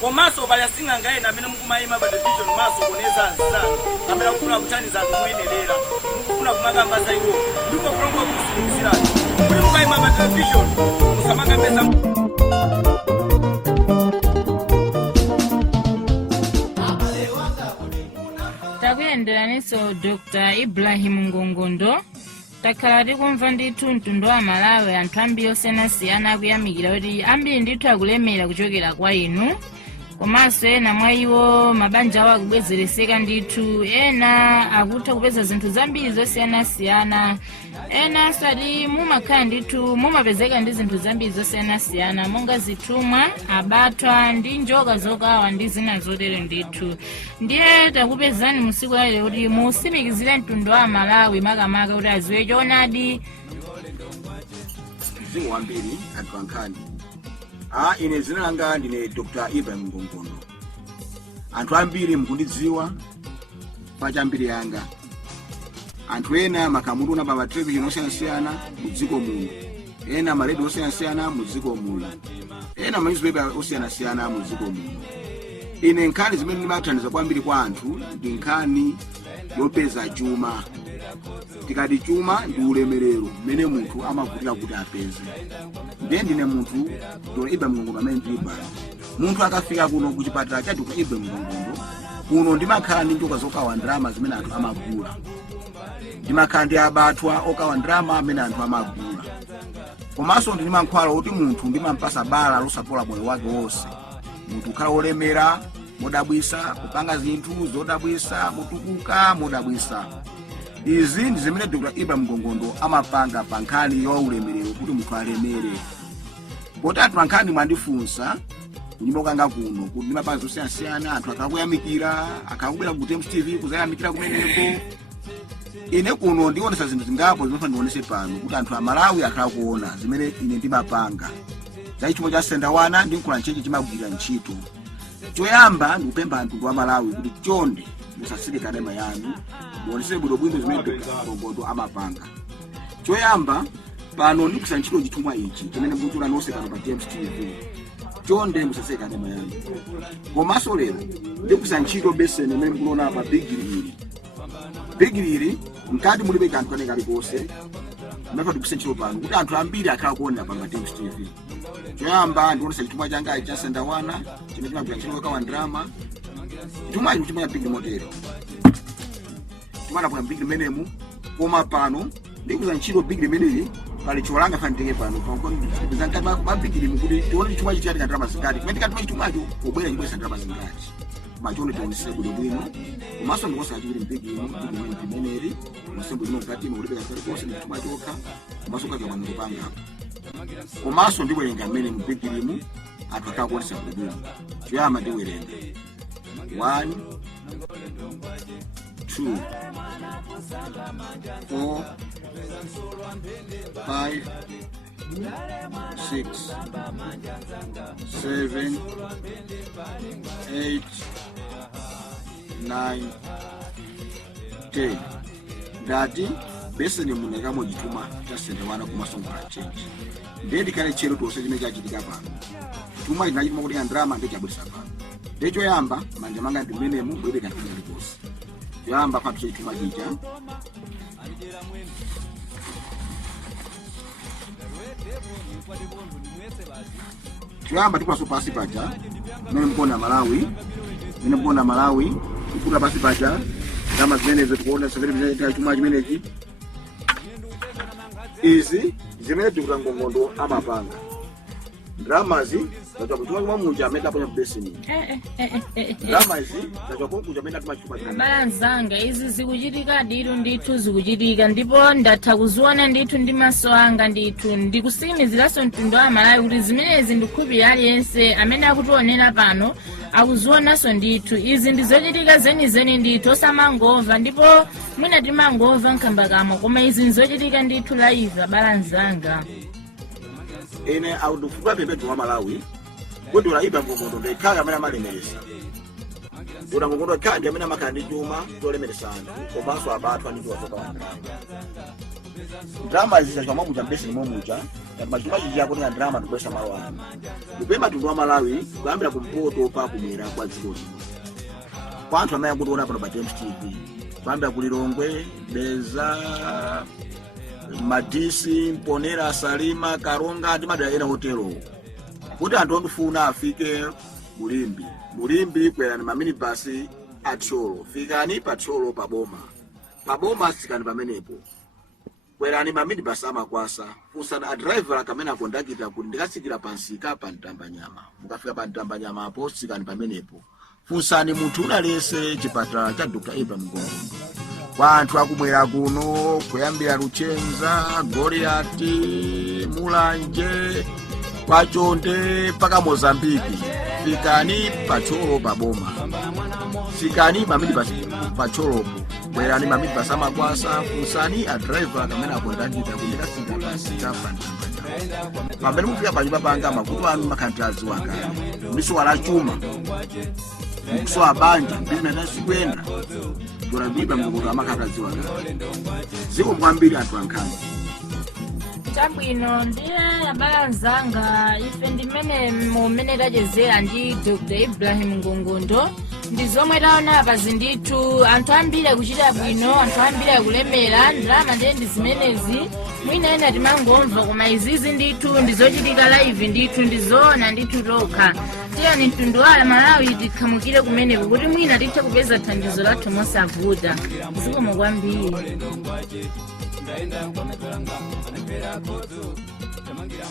komanso pali asing'anga ena amene mukumayima pa television maso kuoneza anzanu amene akufuna kuthandiza anthu moyenerera mukufuna kumakamba za iwo ndipo kulonga kusilikizirani kuti mukayima pa television musamakambeza. Takuyenderaniso Dr. Ibrahim Ngongondo takhala tikumva ndithu mtundu wa Malawi anthu ambiri osiyanasiyana akuyamikira kuti ambiri ndithu akulemera kuchokera kwa inu, komanso ena mwa iwo mabanja awo akubwezereseka ndithu, ena akutha kupeza zinthu zambiri zosiyanasiyana, ena asati mumakhala ndithu mumapezeka ndi zinthu zambiri zosiyanasiyana monga zithumwa, abathwa ndi njoka zokawa ndi zina zotero ndithu. Ndiye takupezani musiku lero kuti musimikizire mtundu wa Malawi makamaka kuti aziwe choonadi. Mzimu wambiri anthu ankhani. Ine zina langa ndine Dr. Ibrahim Ngongondo. Anthu ambiri mukundidziwa pa chambiri yanga. Anthu ena makamuduna pa television osiyanasiyana mu dziko muno, ena maredio osiyanasiyana mu dziko muno, ena newspaper osiyanasiyana mu dziko muno. Ine nkhani zimene ndimathandiza kwambiri kwa anthu ndi nkhani yopeza chuma. Tikati chuma ndi ulemerero mmene munthu amavutira kuti apeze. Ndiye ndine munthu Dr. Ibrahim Ngongondo amene ndiba. Munthu akafika kuno ku chipatala cha Dr. Ibrahim Ngongondo, kuno ndimakhala ndi njoka zokawa ndalama zimene anthu amagula. Ndimakhala ndi abathwa okawa ndalama amene anthu amagula. Komanso ndi mankhwala kuti munthu ndimampasa bala losapola moyo wake wonse. Munthu khala olemera, modabwisa, kupanga zinthu zodabwisa, kutukuka modabwisa. Izi ndi zimene Dr. Ibrahim Ngongondo amapanga pa nkhani ya ulemerero kuti munthu alemere. Poti anthu ankhani mwandifunsa kunyimbo kanga kuno kuti ndimapanga zosiyanasiyana, anthu akakuyamikira, akakubwera ku TV kuzayamikira kumeneko. Ine kuno ndionesa zinthu zingapo zimene ndionese pano kuti anthu a Malawi akhala kuona zimene ine ndimapanga. Chaichimo cha sendawana ndinkula nchenje chimagwira ntchito. Choyamba ndikupempha anthu wa Malawi kuti chonde musasike kanema yanu, muonese bwino zimene Dr. Ngongondo amapanga. Choyamba pano ndikusa ntchito chithumwa ichi chimene mkuchula nonse pano pa TV. Chonde musasike kanema yanu. Komanso lero ndikusa ntchito beseni imene mkuona pa bigiri mkati mulibe kanthu kaneka kalikonse. Ndafa ndikusa ntchito pano kuti anthu ambiri akhala kuona pa TV. Choyamba ndionesa chithumwa changa cha sendawana chimene chimagwira ntchito yokawa ndalama. Chithumwa ichi chimene big motel. Chimana kwa big menemu koma pano ndikuza ntchito big meneli pali cholanga fandike pano kwa ndizanga ba big mukuti tione chithumwa ichi chati ndalama zingati. Kumene katuma chithumwa icho obwera chibwesa ndalama zingati. Machone tonse bwino. Komanso ndikosa chiri big meneli musembo ino ngati mulibe kali konse chithumwa chokha. Komanso kwa kwa ndipanga. Komanso ndiwerenga mmene mbigirimu anthu akakuonesa bwino. Choyamba ndiwerenga 1 2 4 5 6 7 8 9 10. Ndati beseni munekamo chithumwa cha sendawana kumasongola change. Ndedi kale chero tonse chimene chachitika pano. Chithumwa chinachitima kuti ndalama ndichabwisa pano. Ndecho yamba manja manga ndi menemu bwere kanthi ndiposa. Choyamba patu chithumwa chicha. Choyamba tikwaso pasi paja. Mene mkona Malawi. Ikuta pasi paja. Kama zimene zikuona severe chithumwa chimenechi. Izi zimene Dr. Ngongondo amapanga. Dramazi ndacho kuchuma kwa munja amenda kwenye beseni. Dramazi ndacho kunja amenda kama chuma chuma. Balanzanga izi zikuchitika ndithu ndithu zikuchitika ndipo ndatha kuziona ndithu ndi maso anga ndithu ndikusimikiziraso mtundu wa Malawi kuti zimenezi ndikhupi aliyense amene akutionera pano akuzionaso ndithu. Izi ndizochitika zenizeni ndithu osamangova ndipo mwina timangova nkhambakamo koma izi ndizochitika ndithu live balanzanga. Ene audufuka pepetu wa Malawi kuti Dr. Ibrahim Ngongondo ndekhala amene amalemeresa. Dr. Ngongondo kandi amene amakhala ndi chuma cholemeresa anthu komanso abathwa ndi choka wandalama. Drama izi zachomwa muja mbesi momuja Majuma chako ni drama tukwesa malo ano. Kupema tundu wa Malawi kuyambira kumpoto pa kumwera kwa dziko. Kwa anthu amene akuona pano pa James TV. Kuyambira ku Lilongwe, Beza, Madisi, Mponera, Salima, Karonga ndi madera ena hotelo. Kuti anthu ondifuna afike Mulimbi kwerani maminibus atcholo. Fikani patcholo paboma. Paboma sikani pamenepo. Kwerani maminibus amakwasa. Funsani a driver akamene akondakita kuti ndikasikira pansika pa Mtambanyama. Mukafika pa Mtambanyama apo sikani pamenepo. Funsani munthu unalese chipatala cha Dr. Ibrahim Mgongondo. Kwa anthu akumwera kuno kuyambira Luchenza, Goliati, Mulanje, Kwachonde mpaka Mozambiki. Fikani patcholo paboma. Sikani maminibus patcholopo. Kwerani maminibus amakwasa. Funsani a driver akamene akondakita kuti ndikasikira pansika pa Mtambanyama. Pamene mufika panyumba panga makutu anu makhantazi wakale. Miso wala chuma. Mkuso abanja mbina nasikwenda. Dora biba Mgongondo amakhantazi wakale. Ziko kwambiri anthu ankhani. Chabwino ndiye abalanzanga ife ndimene mumene tachezera ndi Dr. Ibrahim Mgongondo ndizomwe taona apa zindithu anthu ambiri akuchita bwino, anthu ambiri akulemera, ndalama ndiye ndi zimenezi mwina ena timangomva koma izizi ndithu ndizochitika live ndithu ndizoona ndithu tokha. Tiyani mtundu wa Malawi tikhamukire kumeneko kuti mwina tithe kupeza thandizo lathu mosavuta. Zikomo kwambiri. Ndaenda kwa metalanga anapera kozo tamangira